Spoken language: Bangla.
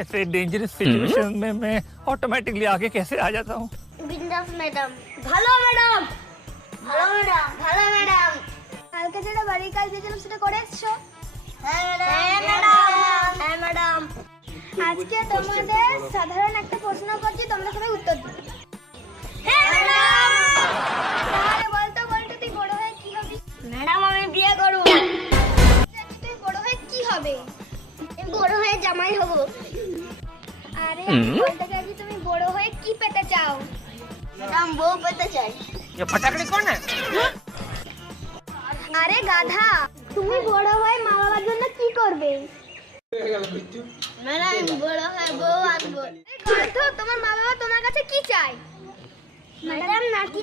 ऐसे डेंजरस सिचुएशन में मैं ऑटोमेटिकली आगे कैसे आ जाता हूँ। বিন্দাস ম্যাডাম, ভালো ম্যাডাম, ভালো ম্যাডাম, ভালো ম্যাডাম। কালকে যেটা বাড়ির কাজ দিয়েছিলাম সেটা করে এসছো? হ্যাঁ ম্যাডাম, হ্যাঁ ম্যাডাম, হ্যাঁ ম্যাডাম। আজকে তোমাদের সাধারণ একটা প্রশ্ন করছি, তোমরা সবাই উত্তর দিবে। হ্যাঁ ম্যাডাম। তাহলে বলতো তুই বড় হয়ে কি হবি? ম্যাডাম আমি বিয়ে করব। তুই বড় হয়ে কি হবে? আমি বড় হয়ে জামাই হব। আরে বলতে চাইছি তুমি বড় হয়ে কি পেতে চাও? ম্যাডাম বউ পেতে চাই। ये फटाकड़ी कौन है? আরে গাধা, তুমি বড় হয়ে মা বাবার জন্য কি করবে? ম্যাডাম বড় হয়ে বউ আনবো। তোমার মা বাবা তোমার কাছে কি চায়? ম্যাডাম নাকি